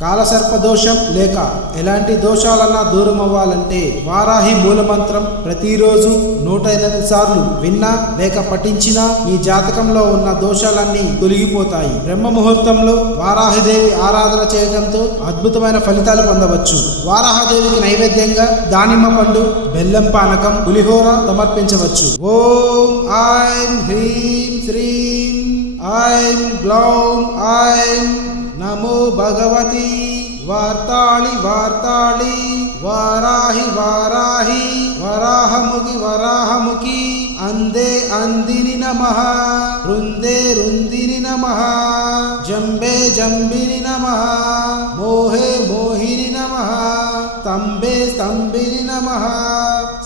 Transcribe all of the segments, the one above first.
కాలసర్ప దోషం లేక ఎలాంటి దోషాలన్నా దూరం అవ్వాలంటే వారాహి మూలమంత్రం ప్రతిరోజు నూట ఎనిమిది సార్లు విన్నా లేక పఠించినా మీ జాతకంలో ఉన్న దోషాలన్నీ తొలగిపోతాయి. బ్రహ్మ ముహూర్తంలో వారాహిదేవి ఆరాధన చేయడంతో అద్భుతమైన ఫలితాలు పొందవచ్చు. వారాహదేవికి నైవేద్యంగా దానిమ్మ పండు బెల్లం పానకం పులిహోర సమర్పించవచ్చు. ఓం ఐం హ్రీం శ్రీం ఐం గ్లౌం ఐం नमो भगवती। वार्ताळि वार्ताळि। वाराहि वाराहि। वराहमुखि वराहमुखि। अन्धे अन्दिरि नमः। वृन्दे रुन्दिनि नमः। जम्बे जम्बिनि नमः।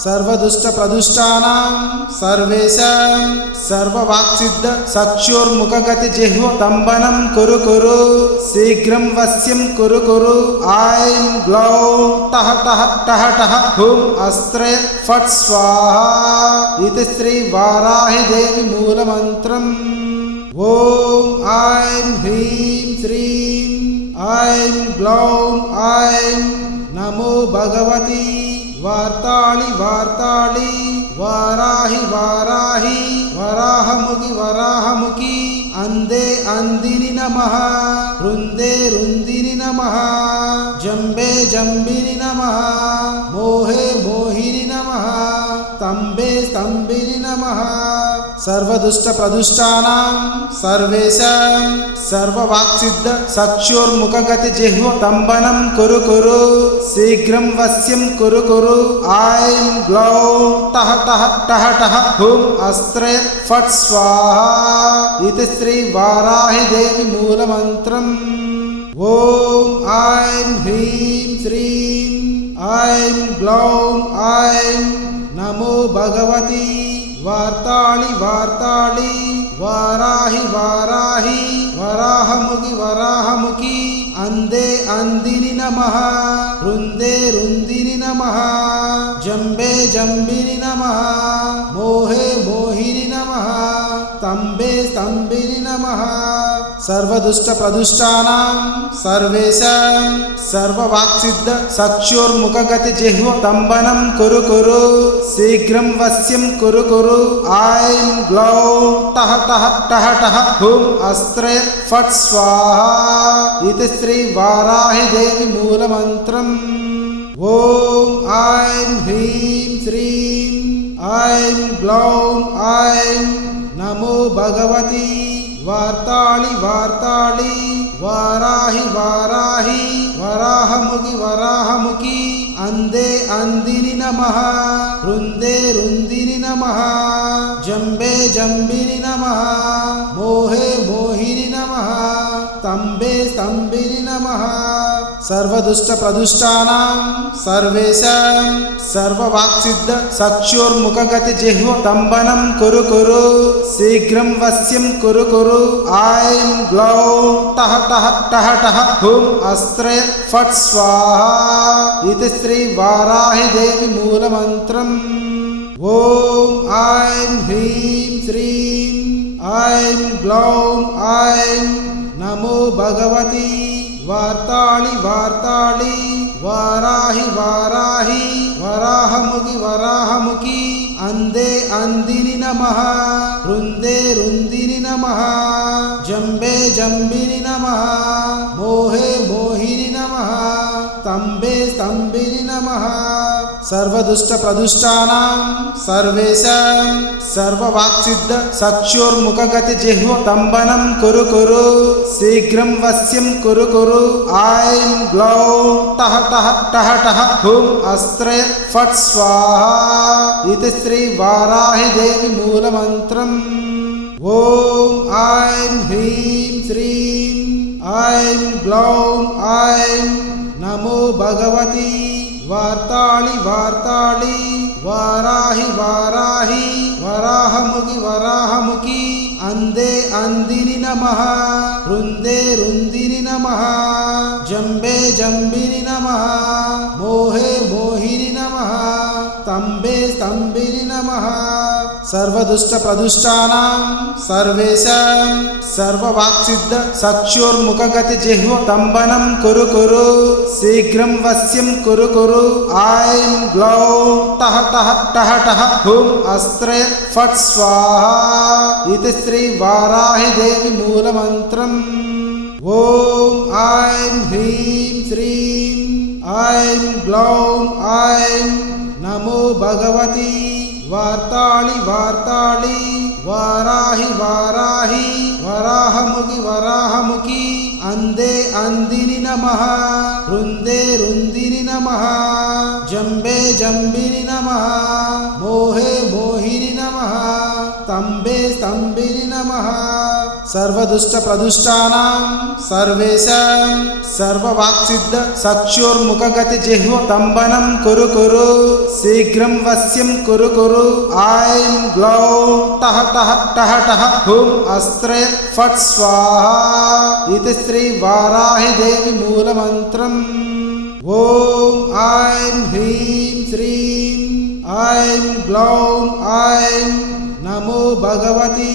సర్వదుష్ట ప్రదుష్టానాం సర్వేషాం సర్వవాక్సిద్ధ సక్షోర్ముఖగతి జిహ్వ తంబనం కురు కురు శీఘ్రం వస్యం కురు కురు ఐం గ్లౌం టహ టహ టహ టహ హుం అస్త్రే ఫట్ స్వాహ ఇది శ్రీ వారాహి దేవి మూలమంత్రం ఓం ఐం హ్రీం శ్రీం ఐం గ్లౌం ఐం నమో భగవతీ वार्ताळि वार्ताळि वाराहि वाराहि वराहमुखि वराहमुखि। अन्धे अन्दिरि नमः। वृन्दे रुन्दिनि नमः। जम्बे जम्बिनि नमः। मोहे मोहिनि नमः। स्तम्भे स्तम्भिनि नमः। సర్వదుష్ట ప్రదుష్టానాం సర్వేషాం సర్వవాక్సిద్ధ సక్షోర్ముఖగతి జిహ్వ తంబనం కురు కురు శీఘ్రం వస్యం కురు కురు ఐం గ్లౌం టహ టహ టహ టహ హుం అస్త్రే ఫట్ స్వాహ ఇది శ్రీ వారాహి దేవి మూలమంత్రం ఓం ఐం హ్రీం శ్రీం ఐం గ్లౌం ఐం నమో భగవతి वार्ताळि वार्ताळि वाराहि वाराहि। वराहमुखि वराहमुखि। अन्धे अन्दिरि नमः। रुन्दे रुन्दिनि नमः। जम्बे जम्बिनि नमः। मोहे मोहिनि नमः। स्तम्भे स्तम्भिनि नमः। సర్వదుష్ట ప్రదుష్టానాం సర్వేషాం సర్వవాక్సిద్ధ సక్షోర్ముఖగతి జిహ్వ తంబనం కురు కురు శీఘ్రం వస్యం కురు కురు ఐం గ్లౌం టహ టహ టహ టహ హుం అస్త్రే ఫట్ స్వాహా ఇది శ్రీ వారాహి దేవి మూలమంత్రం ఓం ఐం హ్రీం శ్రీం ఐం గ్లౌం ఐం నమో భగవతి वार्तालि वार्तालि वाराहि वाराहि वराहमुखि वराहमुखि अन्दे अन्दिरि नमः वृन्दे रुन्दिरि नमः जम्बे जम्बिरि नमः मोहे मोहिरि नमः तम्बे तम्बिरि नमः। సర్వదుష్ట ప్రదుష్టానాం సర్వేషాం సర్వవాక్సిద్ధ సక్షోర్ముఖగతి జిహ్వ తంబనం కురు కురు శీఘ్రం వస్యం కురు కురు ఐం గ్లౌ టహ టహ టహ టహ హుం అస్త్రయ ఫట్ స్వాహ ఇది శ్రీ వారాహి దేవి మూలమంత్రం. ఓం ఐం హ్రీం శ్రీం ఐం గ్లౌం ఐం నమో భగవతి. वार्तालि वार्ताली वाराहि वाराहि। वराहमुखि वराहमुखि। अन्दे अन्दिरि नमः। वृन्दे रुन्दिनि नमः। जम्बे जम्बिनि नमः। मोहे मोहिनि नमः। तम्बे तम्बिरि नमः। సర్వదుష్ట ప్రదుష్టానాం సర్వేషాం సర్వవాక్సిద్ధ సక్షోర్ముఖగతి జిహ్వ తంబనం కురు కురు శీఘ్రం వశ్యం కురు కురు ఐం గ్లౌ టహ టహ టహ టహ హుం అస్త్రయ ఫట్ స్వాహ ఇది శ్రీ వారాహి దేవి మూలమంత్రం ఓం ఐం హ్రీం శ్రీం ఐం గ్లౌం ఐం నమో భగవతీ वार्ताळि वार्ताळि वाराहि वाराहि वराहमुखि वराहमुखि अन्धे अन्दिरि नमः वृन्दे रुन्दिनि नमः जम्बे जम्बिनि नमः मोहे मोहिनि नमः स्तम्भे स्तम्भिनि नमः। సర్వదుష్ట ప్రదుష్టానాం సర్వేషాం సర్వవాక్సిద్ధ సక్షోర్ముఖగతి జిహ్వ తంబనం కురు కురు శీఘ్రం వశ్యం కురు కురు ఐం గ్లౌ టహ టహ టహ టహ హుం అస్త్రే ఫట్ స్వాహ ఇది శ్రీ వారాహి దేవి మూలమంత్రం ఓం ఐం హ్రీం శ్రీం ఐం గ్లౌం ఐం నమో భగవతి वार्ताळि वार्ताळि वाराहि वाराहि वराहमुखि वराहमुखि अन्धे अन्दिरि नमः वृन्दे रुन्दिनि नमः जम्बे जम्बिनि नमः मोहे मोहिनि नमः स्तम्भे स्तम्भिनि नमः। సర్వదుష్ట ప్రదుష్టానాం సర్వేషాం సర్వవాక్సిద్ధ సక్షోర్ముఖగతి జిహ్వ తంబనం కురు కురు శీఘ్రం వశ్యం కురు కురు ఐం గ్లౌ టహ టహ టహ టహ హుం అస్త్రే ఫట్ స్వాహ ఇది శ్రీ వారాహి దేవి మూలమంత్రం ఓం ఐం హ్రీం శ్రీం ఐం గ్లౌం ఐం నమో భగవతి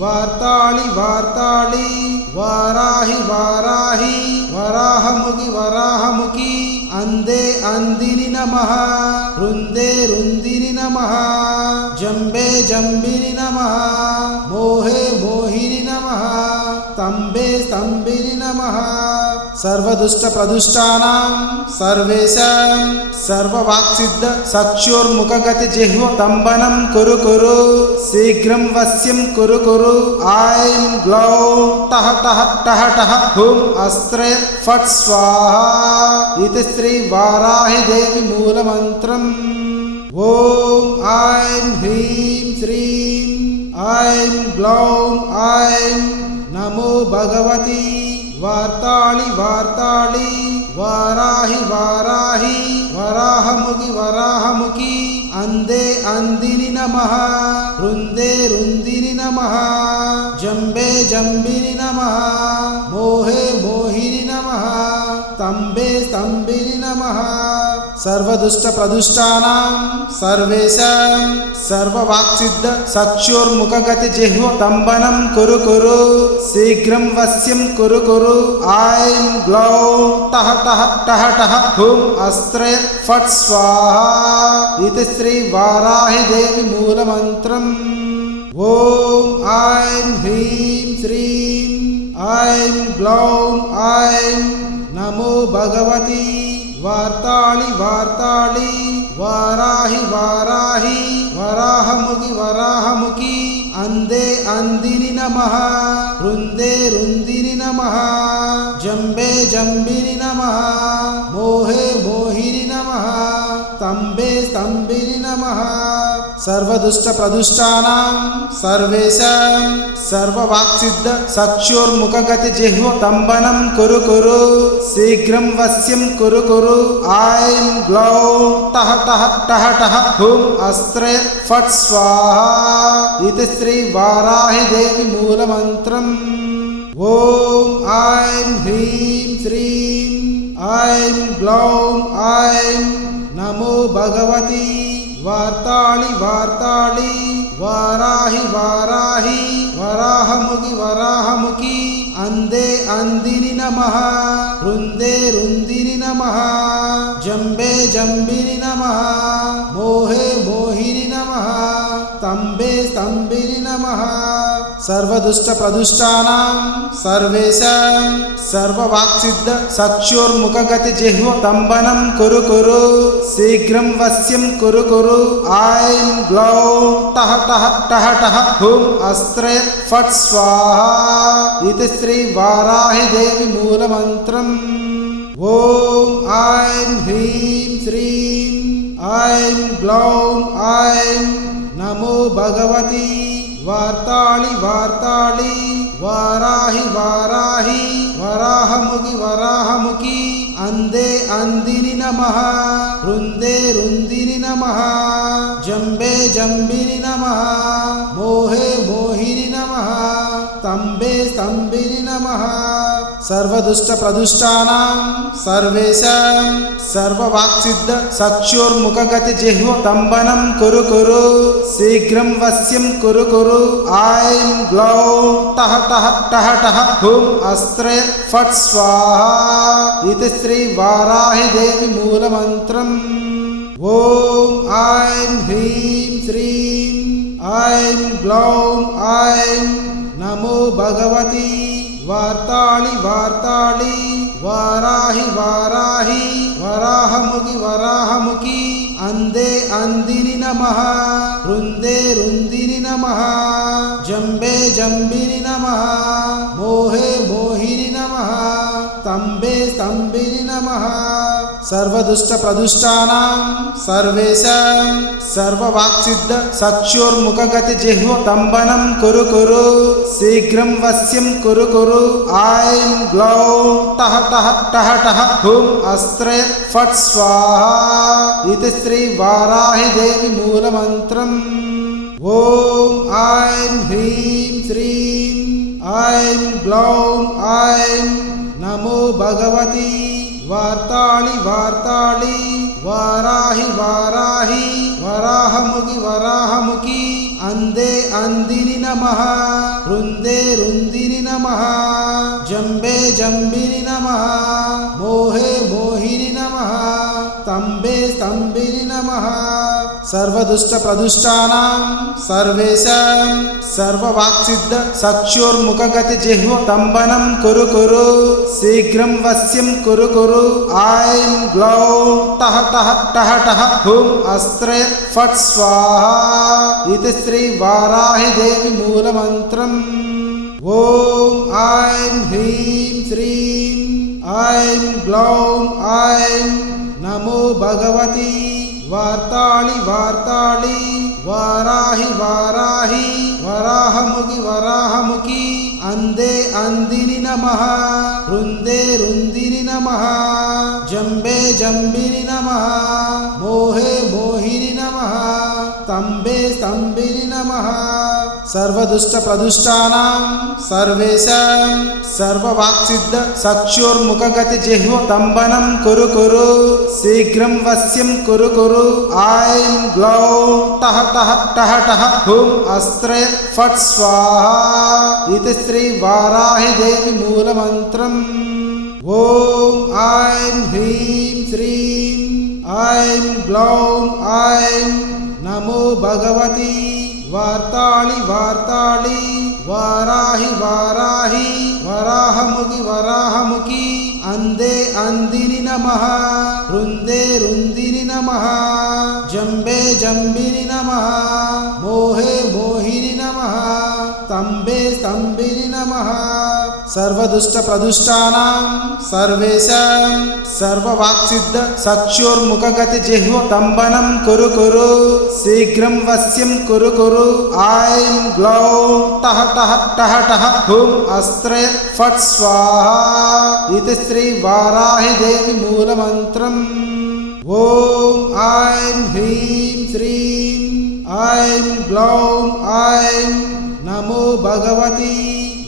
वार्ताळि वार्ताळि वाराहि वाराहि वराहमुखि वराहमुखि अन्धे अन्दिरि नमः वृन्दे रुन्दिनि नमः जम्बे जम्बिनि नमः मोहे मोहिनि नमः स्तम्भे स्तम्भिनि नमः। సర్వదుష్ట ప్రదుష్టానాం సర్వేషాం సర్వవాక్సిద్ధ సక్షోర్ముఖగతి జిహ్వ తంబనం కురు కురు శీఘ్రం వస్యం కురు కురు ఐం గ్లౌం టహ టహ టహ టహ హుం అస్త్రే ఫట్ స్వాహ ఇది శ్రీ వారాహి దేవి మూలమంత్రం ఓం ఐం హ్రీం శ్రీం ఐం గ్లౌం ఐం నమో భగవతి वार्ताळि वार्ताळि वाराहि वाराहि वराहमुखि वराहमुखि अन्धे अन्दिरि नमः वृन्दे रुन्दिनि नमः जम्बे जम्बिनि नमः मोहे मोहिनि नमः स्तम्भे स्तम्भिनि नमः। సర్వదుష్ట ప్రదుష్టానాం సర్వేషాం సర్వవాక్సిద్ధ సక్షోర్ముఖగతి జిహ్వ తంబనం కురు కురు శీఘ్రం వస్యం కురు కురు ఐం గ్లౌం టహ టహ టహ టహ హుం అస్త్రయ ఫట్ స్వాహ ఇది శ్రీ వారాహి దేవి మూలమంత్రం ఓం ఐం హ్రీం శ్రీం ఐం గ్లౌం ఐం నమో భగవతి वार्ताळि वार्ताळि वाराहि वाराहि वराहमुखि वराहमुखि। अन्धे अन्दिरि नमः। रुन्दे रुन्दिनि नमः। जम्बे जम्बिनि नमः। मोहे मोहिनि नमः। स्तम्भे स्तम्भिनि नमः। సర్వదుష్ట ప్రదుష్టానాం సర్వేషాం సర్వవాక్సిద్ధ సక్షోర్ముఖగతి జిహ్వ తంబనం కురు కురు శీఘ్రం వస్యం కురు కురు ఐం గ్లౌం టహ టహ టహ టహ హుం అస్త్రే ఫట్ స్వాహ ఇది శ్రీ వారాహి దేవి మూలమంత్రం ఓం ఐం హ్రీం శ్రీం ఐం గ్లౌం ఐం నమో భగవతీ वार्तालि वार्तालि वाराहि वाराहि। वराहमुखि वराहमुखि। अन्दे अन्धिरि नमः। वृन्दे रुन्दिरि नमः। जम्बे जम्बिरि नमः। मोहे मोहिरि नमः। तम्बे तम्बिरि नमः। सर्वदुष्टप्रदुष्टानां सर्वेषां सर्ववाक्सिद्धसक्षुर्मुखगतिजिह्वम्बनं कुरु कुरु शीघ्रं वस्यं कुरु कुरु ऐं ग्लौं ठः ठः टः टः हुं अस्त्रे फट् स्वाहा इति श्री वाराहिदेवी मूलमन्त्रम्। ॐ ह्रीं श्रीं ऐं ग्लौं ऐं नमो भगवती। वार्तालि वार्तालि वाराहि वाराहि। वराहमुखि वराहमुखि। अन्दे अन्दिरि नमः। वृन्दे रुन्दिरि नमः। जम्बे जम्बिरि नमः। मोहे मोहिरि नमः। तम्बे तम्बिरि नमः। सर्वदुष्टप्रदुष्टानां सर्वेषां सर्ववाक्सिद्धचक्षुर्मुखगतिजिह्वम्बनं कुरु कुरु शीघ्रं वस्यं कुरु कुरु ऐं ग्लौं ठः ठः ठः ठः हुं अस्त्रे फट् स्वाहा इति श्री वाराहिदेवी मूलमन्त्रम्। ॐ ह्रीं श्रीं ऐं ग्लौं ऐं नमो भगवती। वार्ताळि वार्ताळि वाराहि वाराहि। वराहमुखि वराहमुखि। अन्धे अन्दिनि नमः। रुन्दे रुन्दिनि नमः। जम्बे जम्बिनि नमः। मोहे मोहिनि नमः। स्तम्भे स्तम्भिनि नमः సర్వదుష్టప్రదుష్టానాం సర్వేషాం సర్వవాక్సిద్ధ సక్షుర్ముఖగతిజిహ్వ తంబనం కురు కురు శీఘ్రం వస్యం కురు కురు ఐం గ్లౌం టహ టహ టహ టహ హుం అస్త్రే ఫట్ స్వాహ ఇది శ్రీ వారాహి దేవి మూలమంత్రం ఓం ఐం హ్రీం శ్రీం ఐం గ్లౌం ఐం నమో భగవతీ वार्ताळि वार्ताळि वाराहि वाराहि वराहमुखि वराहमुखि अन्धे अन्दिनि नमः रुन्दे रुन्दिनि नमः जम्बे जम्बिनि नमः मोहे मोहिनि नमः स्तम्भे स्तम्भिनि नमः సర్వదుష్ట ప్రదుష్టానాం సర్వేషాం సర్వవాక్సిద్ధ సక్షోర్ముఖగతి జిహ్వ తంబనం కురు కురు శీఘ్రం వస్యం కురు కురు ఐం గ్లౌ టహ టహ టహ టహ హుం అస్త్రే ఫట్ స్వాహ ఇది శ్రీ వారాహి దేవి మూలమంత్రం ఓం ఐం హ్రీం శ్రీం ఐం గ్లౌం ఐం నమో భగవతి वार्ताळि वार्ताळि वाराहि वाराहि वराहमुखि वराहमुखि अन्धे अन्दिनि नमः रुन्दे रुन्दिनि नमः जम्बे जम्बिनि नमः मोहे मोहिनि नमः स्तम्भे स्तम्भिनि नमः సర్వదుష్టప్రదుష్టానాం సర్వేషాం సర్వవాక్సిద్ధ సక్షోర్ముఖగతి జిహ్వ తంబనం కురు కురు శీఘ్రం వస్యం కురు కురు ఐం గ్లౌం టహ టహ టహ టహ హుం అస్త్రే ఫట్ స్వాహ ఇది శ్రీ వారాహి దేవి మూలమంత్రం ఓం ఐం హ్రీం శ్రీం ఐం గ్లౌం ఐం నమో భగవతీ वार्ताळि वार्ताळि वाराहि वाराहि वराहमुखि वराहमुखि अन्धे अन्दिनि नमः रुन्दे रुन्दिनि नमः जम्बे जम्बिनि नमः मोहे मोहिनि नमः स्तम्भे स्तम्भिनि नमः సర్వదుష్టప్రదుష్టానాం సర్వేషాం సర్వవాక్సిద్ధ సక్షోర్ముఖగతి జిహ్వ తంబనం కురు కురు శీఘ్రం వస్యం కురు కురు ఐం గ్లౌం టహ టహ టహ టహ హుం అస్త్రే ఫట్ స్వాహా ఇది శ్రీ వారాహి దేవి మూలమంత్రం ఓం ఐం హ్రీం శ్రీం ఐం గ్లౌం ఐం నమో భగవతి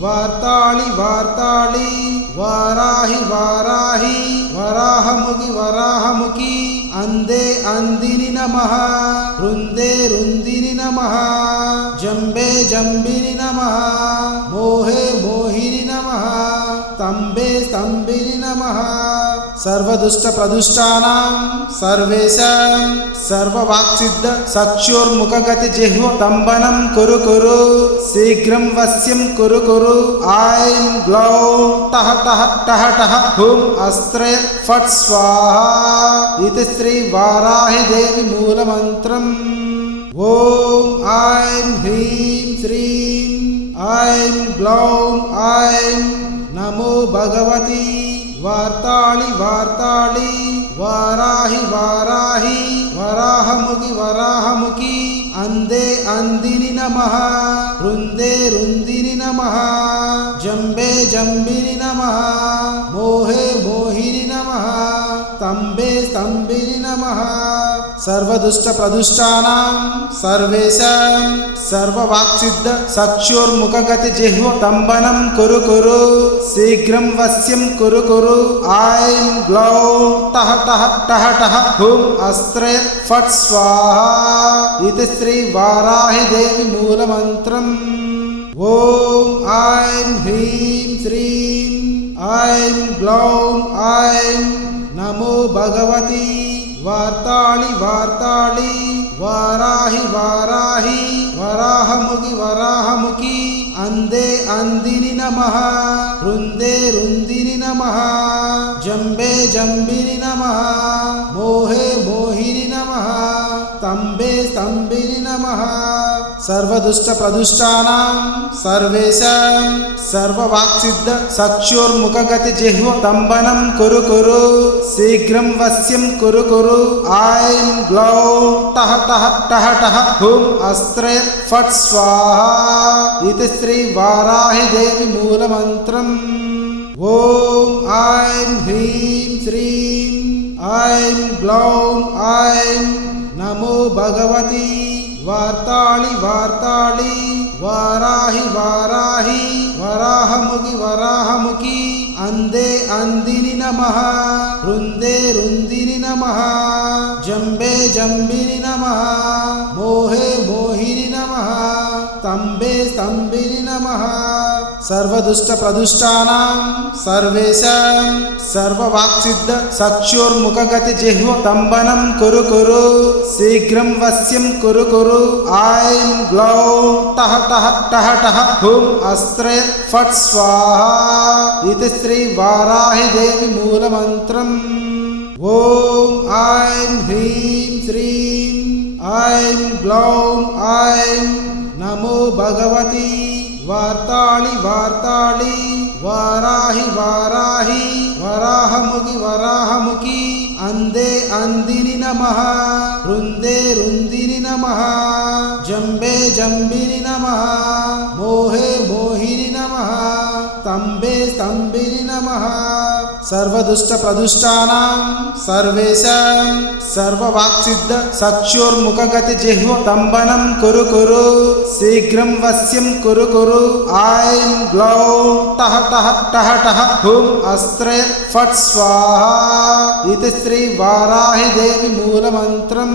वार्ताळि वार्ताळि वाराहि वाराहि वराहमुखि वराहमुखि अन्धे अन्दिनि नमः रुन्दे रुन्दिनि नमः जम्बे जम्बिनि नमः मोहे मोहिनि नमः स्तम्भे स्तम्भिनि नमः సర్వదుష్ట ప్రదుష్టానాం సర్వేషాం సర్వవాక్సిద్ధ సక్షోర్ముఖగతి జిహ్వ తంబనం కురు కురు శీఘ్రం వస్యం కురు కురు ఐం గ్లౌం టహ టహ టహ టహ హుం అస్త్రే ఫట్ స్వాహ ఇది శ్రీ వారాహి దేవి మూలమంత్రం. ఓం ఐం హ్రీం శ్రీం ఐం గ్లౌం ఐం నమో భగవతి श्रीं ऐं ग्लौं ऐं नमो भगवती वार्ताळि वार्ताळि वाराहि वाराहि वराहमुखि वराहमुखि अन्धे अन्दिनि नमः रुन्दे रुन्दिनि नमः जम्बे जम्बिनि नमः సర్వదుష్ట ప్రదుష్టానాం సర్వేషాం సర్వవాక్సిద్ధ సక్షోర్ముఖగతి జిహ్వ తంబనం కురు కురు శీఘ్రం వస్యం కురు కురు ఐం గ్లౌ టహ టహ టహ టహ హుం అస్త్రే ఫట్ స్వాహ ఇది శ్రీ వారాహి దేవి మూలమంత్రం. ఓం ఐం హ్రీం శ్రీం ఐం గ్లౌం ఐం నమో భగవతి. ऐं नमो भगवती वार्ताळि वार्ताळि वाराहि वाराहि वराहमुखि वराहमुखि अन्धे अन्दिनि नमः रुन्दे रुन्दिनि नमः जम्बे जम्बिनि नमः मोहे मोहिनि नमः సర్వదుష్ట ప్రదుష్టానాం సర్వేషాం సర్వవాక్సిద్ధ సక్షోర్ముఖగతి జిహ్వ తంబనం కురు కురు శీఘ్రం వస్యం కురు కురు ఐం గ్లౌ టహ టహ టహ టహ హుం అస్త్రే ఫట్ స్వాహ ఇది శ్రీ వారాహి దేవి మూలమంత్రం ఓం ఐం హ్రీం శ్రీం ఐం గ్లౌం ఐం నమో భగవతి वार्ताळि वार्ताळि वाराहि वाराहि वराहमुखि वराहमुखि अन्धे अन्दिनि नमः रुन्दे रुन्दिनि नमः जम्बे जम्बिनि नमः मोहे मोहिनि नमः स्तम्भे स्तम्भिनि नमः సర్వదుష్ట ప్రదుష్టానాం సర్వేషాం సర్వవాక్సిద్ధ సక్షుర్ముఖగతి జిహ్వ తంబనం కురు కురు శీఘ్రం వస్యం కురు కురు ఐం గ్లౌం టహ టహ టహ టహ హుం అస్త్రే ఫట్ స్వాహ ఇది శ్రీ వారాహి దేవి మూలమంత్రం ఓం ఐం హ్రీం శ్రీం ఐం గ్లౌం ఐం నమో భగవతి वार्ताळि वार्ताळि वाराहि वाराहि वराहमुखि वराहमुखि अन्धे अन्दिनि नमः रुन्दे रुन्दिनि नमः जम्बे जम्बिनि नमः मोहे मोहिनि नमः स्तम्भे स्तम्भिनि नमः సర్వదుష్టప్రదుష్టానాం సర్వేషాం సర్వవాక్సిద్ధ సక్షుర్ముఖగతి జిహ్వ తంబనం కురు కురు శీఘ్రం వస్యం కురు కురు ఐం గ్లౌ టహ టహ టహ టహ హుం అస్త్రే ఫట్ స్వాహ ఇది శ్రీ వారాహి దేవి మూలమంత్రం